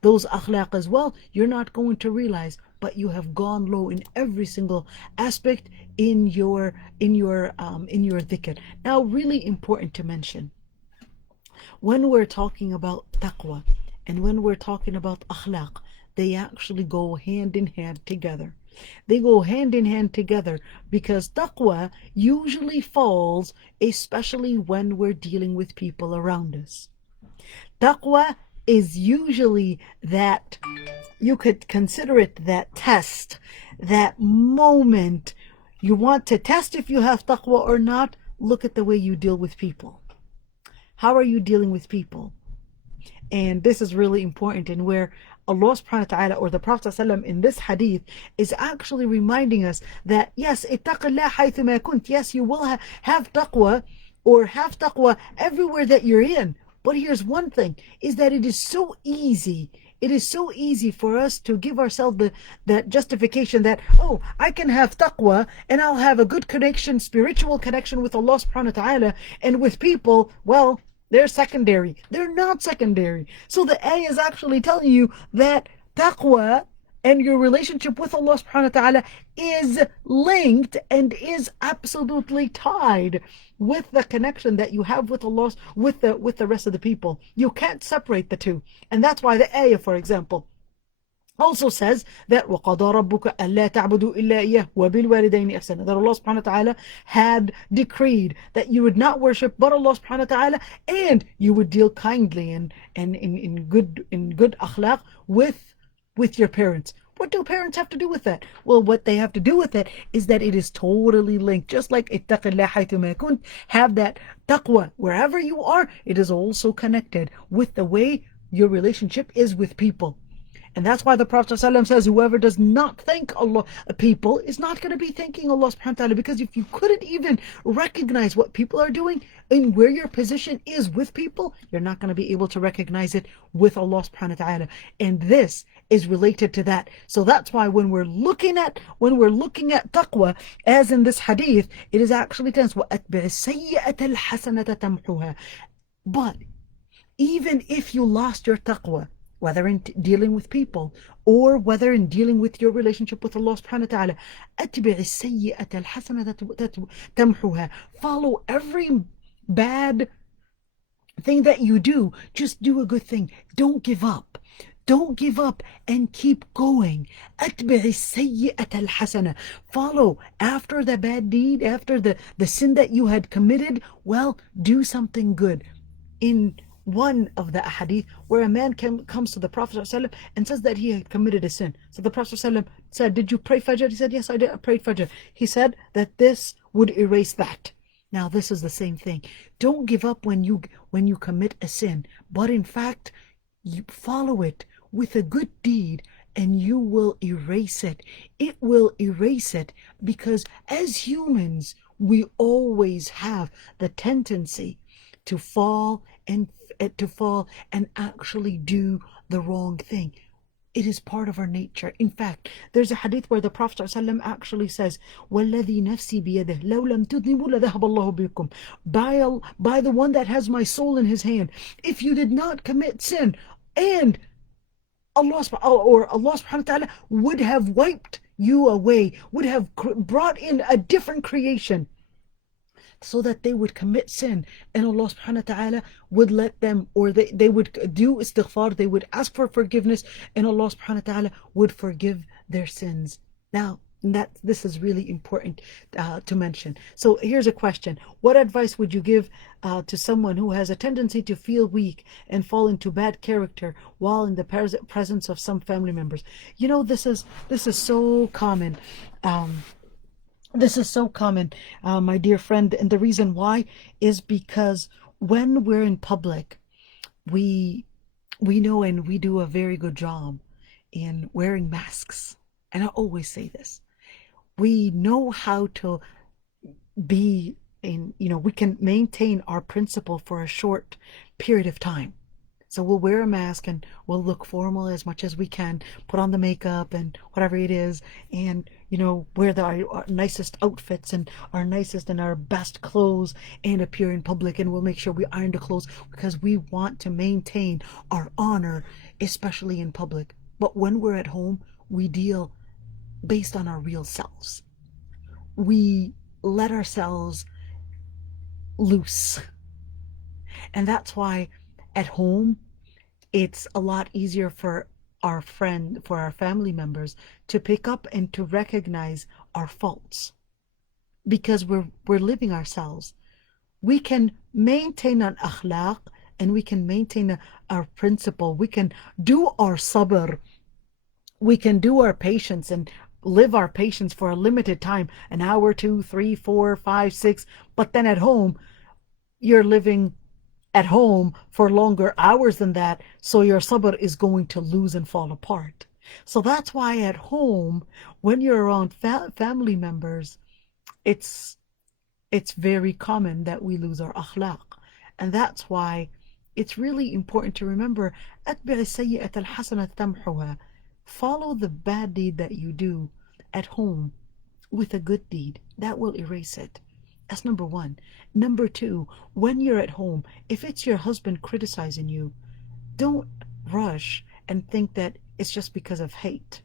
those akhlaq as well, you're not going to realize, but you have gone low in every single aspect in your dhikr. Now, really important to mention, when we're talking about taqwa and when we're talking about akhlaq, they actually go hand in hand together. They go hand in hand together, because taqwa usually falls, especially when we're dealing with people around us. Taqwa is usually that, you could consider it that test, that moment. You want to test if you have taqwa or not. Look at the way you deal with people. How are you dealing with people? And this is really important, and where Allah subhanahu wa ta'ala, or the Prophet ﷺ in this hadith, is actually reminding us that yes, ittaqillah haythuma kunt, yes, you will have taqwa, or have taqwa everywhere that you're in. But here's one thing, is that it is so easy for us to give ourselves that justification that, oh, I can have taqwa and I'll have a good connection, spiritual connection with Allah subhanahu wa ta'ala, and with people, well, they're secondary. They're not secondary. So the ayah is actually telling you that taqwa and your relationship with Allah subhanahu wa ta'ala is linked and is absolutely tied with the connection that you have with Allah, with the rest of the people. You can't separate the two. And that's why the ayah, for example, also says that وَقَضَى رَبُّكَ أَلَّا تَعْبُدُوا إِلَّا إِيَّهُ وَبِالْوَالِدَيْنِ إِحْسَانًا, that Allah subhanahu wa ta'ala had decreed that you would not worship but Allah subhanahu wa ta'ala, and you would deal kindly and in good akhlaq with your parents. What do parents have to do with that? Well, what they have to do with it is that it is totally linked. Just like ittaqillah haythuma kunt, have that taqwa wherever you are, it is also connected with the way your relationship is with people. And that's why the Prophet ﷺ says, whoever does not thank Allah, people, is not going to be thanking Allah subhanahu wa ta'ala. Because if you couldn't even recognize what people are doing and where your position is with people, you're not going to be able to recognize it with Allah subhanahu wa ta'ala. And this is related to that. So that's why when we're looking at taqwa, as in this hadith, it is actually tense. وَأَتْبِعِ السَّيِّئَةَ الْحَسَنَةَ تَمْحُهَا. But even if you lost your taqwa, whether in dealing with people or whether in dealing with your relationship with Allah subhanahu wa ta'ala, أتبع السيئة الحسنة تمحوها. Follow every bad thing that you do. Just do a good thing. Don't give up. Don't give up and keep going. أتبع السيئة الحسنة. Follow after the bad deed, after the sin that you had committed. Well, do something good. In one of the ahadith where a man comes to the Prophet ﷺ and says that he had committed a sin. So the Prophet ﷺ said, did you pray Fajr? He said, yes, I did. I prayed Fajr. He said that this would erase that. Now this is the same thing. Don't give up when you commit a sin, but in fact, you follow it with a good deed and you will erase it. It will erase it because as humans, we always have the tendency to fall and actually do the wrong thing. It is part of our nature. In fact, there's a hadith where the Prophet ﷺ actually says, وَالَّذِي نَفْسِي بِيَدِهِ لَوْ لَمْ تُذْنِبُوا لَذَهَبَ اللَّهُ بِكُمْ. By the one that has my soul in his hand, if you did not commit sin, and Allah subhanahu wa ta'ala would have wiped you away, would have brought in a different creation, so that they would commit sin, and Allah subhanahu wa ta'ala would let them, or they would do istighfar, they would ask for forgiveness, and Allah subhanahu wa ta'ala would forgive their sins. Now, this is really important to mention. So here's a question. What advice would you give to someone who has a tendency to feel weak and fall into bad character while in the presence of some family members? You know, this is so common. This is so common, my dear friend, and the reason why is because when we're in public, we know and we do a very good job in wearing masks. And I always say this. We know how to be we can maintain our principle for a short period of time. So we'll wear a mask and we'll look formal as much as we can, put on the makeup and whatever it is, and wear our nicest outfits and our nicest and our best clothes and appear in public, and we'll make sure we iron the clothes because we want to maintain our honor, especially in public. But when we're at home, we deal based on our real selves. We let ourselves loose. And that's why at home, it's a lot easier for our family members to pick up and to recognize our faults because we're living ourselves. We can maintain an akhlaq and we can maintain our principle. We can do our sabr. We can do our patience and live our patience for a limited time, an hour, 2, 3, 4, 5, 6. But then at home, you're living at home for longer hours than that, so your sabr is going to lose and fall apart. So that's why at home, when you're around family members, it's very common that we lose our akhlaq. And that's why it's really important to remember, أتبع السيئة الحسنة تمحوها. Follow the bad deed that you do at home with a good deed. That will erase it. That's number one. Number two, when you're at home, if it's your husband criticizing you, don't rush and think that it's just because of hate.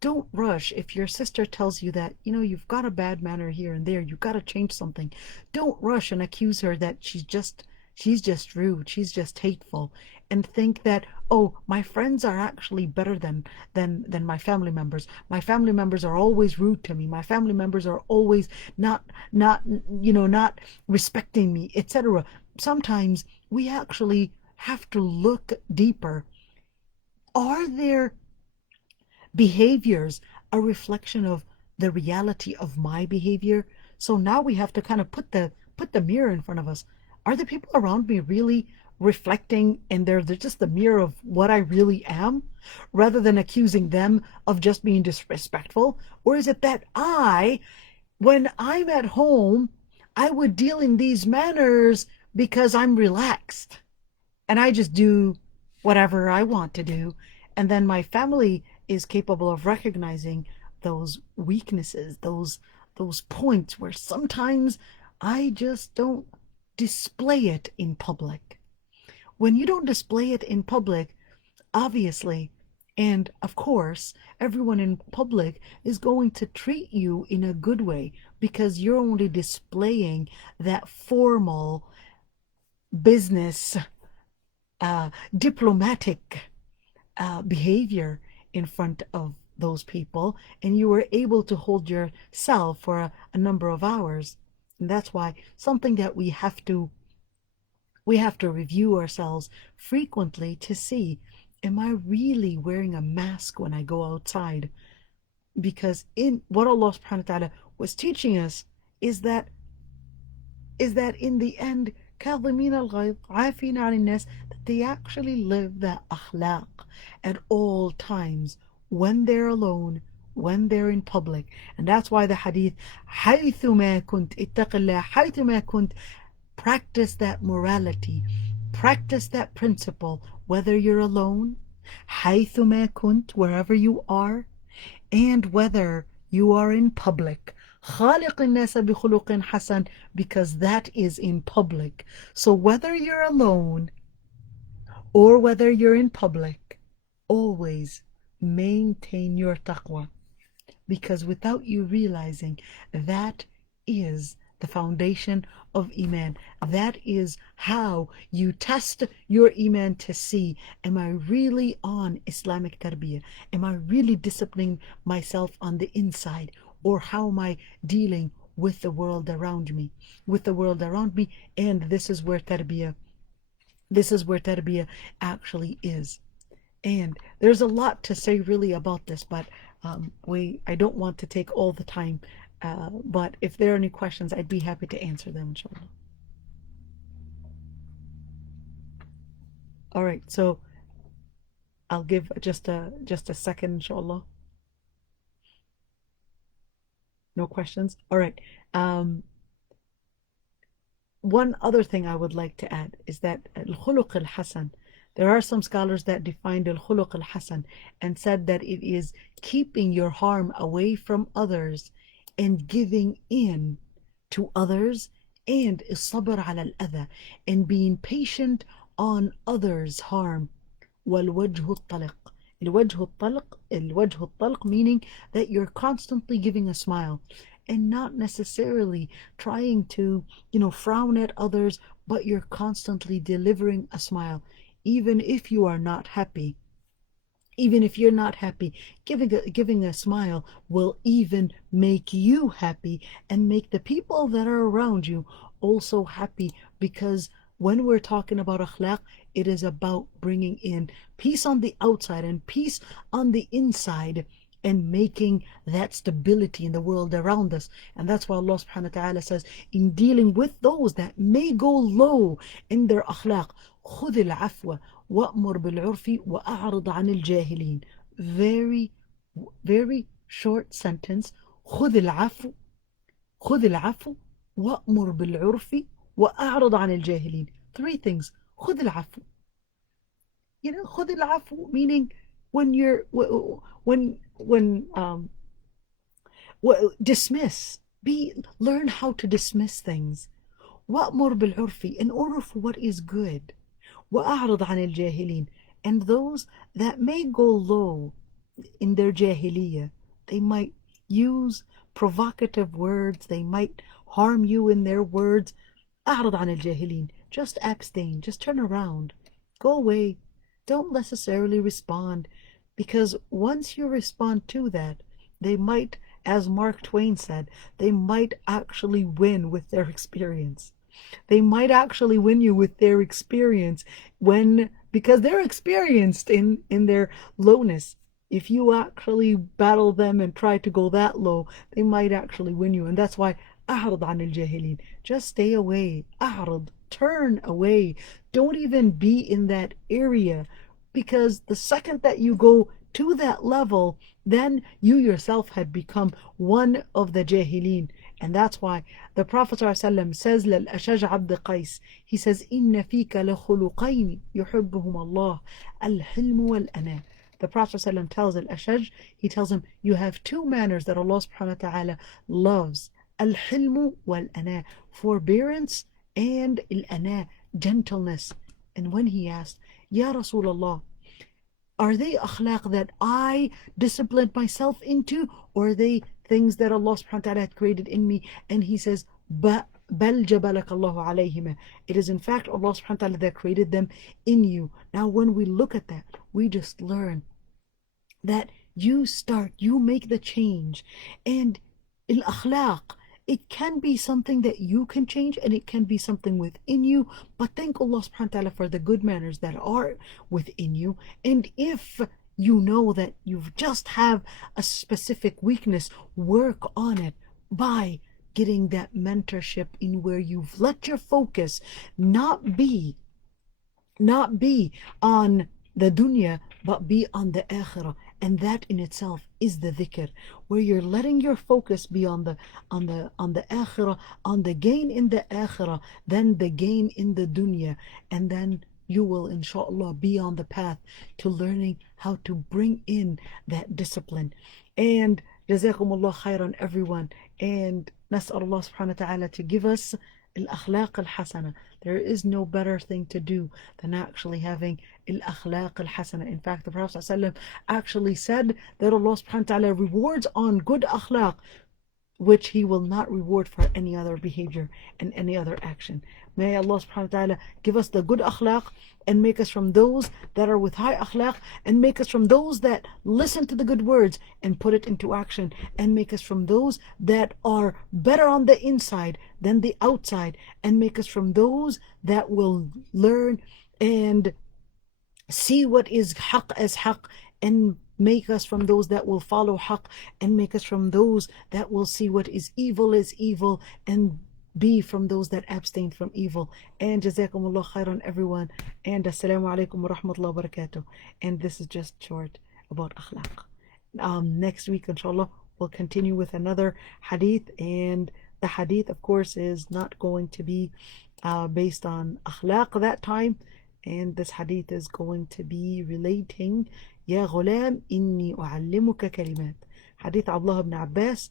Don't rush if your sister tells you that, you've got a bad manner here and there, you've got to change something. Don't rush and accuse her that she's just rude, she's just hateful, and think that, oh, my friends are actually better than my family members. My family members are always rude to me. My family members are always not respecting me, etc. Sometimes we actually have to look deeper. Are there behaviors a reflection of the reality of my behavior? So now we have to kind of put the mirror in front of us. Are the people around me really reflecting and they're just the mirror of what I really am, rather than accusing them of just being disrespectful? Or is it that when I'm at home, I would deal in these manners because I'm relaxed and I just do whatever I want to do. And then my family is capable of recognizing those weaknesses, those points where sometimes I just don't display it in public. When you don't display it in public, obviously, and of course, everyone in public is going to treat you in a good way because you're only displaying that formal business, diplomatic behavior in front of those people, and you were able to hold yourself for a number of hours. And that's why something that we have to review ourselves frequently to see, am I really wearing a mask when I go outside? Because in what Allah subhanahu wa ta'ala was teaching us is that in the end, كاظمين الغيظ عافين عن الناس, that they actually live that akhlaq at all times, when they're alone, when they're in public. And that's why the hadith, حيثما كنت اتق الله حيثما كنت, practice that morality, practice that principle, whether you're alone, حيثما كنت, wherever you are, and whether you are in public. خالق الناس بخلق حسن, because that is in public. So whether you're alone or whether you're in public, always maintain your taqwa, because without you realizing, that is the foundation of Iman. That is how you test your Iman to see, am I really on Islamic tarbiyah? Am I really disciplining myself on the inside? Or how am I dealing with the world around me? And this is where tarbiyah actually is. And there's a lot to say really about this, but I don't want to take all the time. But if there are any questions, I'd be happy to answer them, inshallah. All right, so I'll give just a second, inshallah. No questions? All right. One other thing I would like to add is that al-khuluq al-hasan, there are some scholars that defined al-khuluq al-hasan and said that it is keeping your harm away from others and giving in to others, and الصبر على الأذى, and being patient on others' harm. والوجه الطلق, الوجه الطلق, meaning that you're constantly giving a smile and not necessarily trying to, frown at others, but you're constantly delivering a smile, even if you are not happy. Even if you're not happy, giving a smile will even make you happy and make the people that are around you also happy, because when we're talking about akhlaq, it is about bringing in peace on the outside and peace on the inside, and making that stability in the world around us. And that's why Allah subhanahu wa ta'ala says, in dealing with those that may go low in their akhlaq, خذ العفو وأمر بالعرف وأعرض عن الجاهلين. Very, very short sentence. خذ العفو وأمر بالعرف وأعرض عن الجاهلين. Three things. خذ العفو. خذ العفو, meaning when you're dismiss, learn how to dismiss things. وأمر بالعرف, in order for what is good. وأعرض عن الجاهلين, and those that may go low in their jahiliyyah, they might use provocative words, they might harm you in their words. أعرض عن الجاهلين, just abstain, just turn around, go away, don't necessarily respond, because once you respond to that, they might, as Mark Twain said, they might actually win with their experience. They might actually win you with their experience, because they're experienced in their lowness. If you actually battle them and try to go that low, they might actually win you. And that's why أعرض عن الجاهلين, just stay away. أعرض, turn away, don't even be in that area, because the second that you go to that level, then you yourself had become one of the jahilin. And that's why the Prophet ﷺ says, للأشج عبد قيس, he says, إن فيك لخلقين يحبهم الله الحلم والأناة. The Prophet ﷺ tells Al-Ashaj, he tells him, you have two manners that Allah subhanahu wa ta'ala loves. Al-hilmu wal-ana, forbearance, and al-ana, gentleness. And when he asked, Ya Rasulullah, are they akhlaq that I disciplined myself into, or are they things that Allah subhanahu wa ta'ala had created in me? And he says, بَلْ جَبَلَكَ اللَّهُ عَلَيْهِمَا. It is in fact Allah subhanahu wa ta'ala that created them in you. Now when we look at that, we just learn that you make the change. And al-akhlaq, it can be something that you can change, and it can be something within you. But thank Allah subhanahu wa ta'ala for the good manners that are within you. And if you know that you just have a specific weakness, work on it by getting that mentorship in where you've let your focus not be on the dunya, but be on the akhirah. And that in itself is the dhikr, where you're letting your focus be on the akhirah, on the gain in the akhirah, then the gain in the dunya. And then you will inshallah be on the path to learning how to bring in that discipline. And jazakumullah khairan, everyone. And nas'al Allah subhanahu wa ta'ala to give us al-akhlaq al-hasana. There is no better thing to do than actually having al-akhlaq al-hasana. In fact, the Prophet ﷺ actually said that Allah subhanahu wa ta'ala rewards on good akhlaq, which he will not reward for any other behavior and any other action. May Allah subhanahu wa ta'ala give us the good akhlaq and make us from those that are with high akhlaq, and make us from those that listen to the good words and put it into action, and make us from those that are better on the inside than the outside, and make us from those that will learn and see what is haqq as haqq, and make us from those that will follow haqq, and make us from those that will see what is evil as evil, and be from those that abstain from evil. And jazakumullah khairan, everyone. And assalamu alaikum wa rahmatullahi wa barakatuh. And this is just short about akhlaq. Next week, inshallah, we'll continue with another hadith. And the hadith, of course, is not going to be based on akhlaq that time. And this hadith is going to be relating Ya ghulam inni u'allimuka kalimat. Hadith Abdullah ibn Abbas.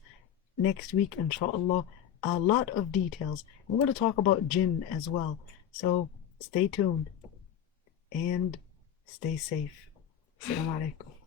Next week, inshallah, a lot of details. We're going to talk about jinn as well. So stay tuned and stay safe. Assalamu alaikum.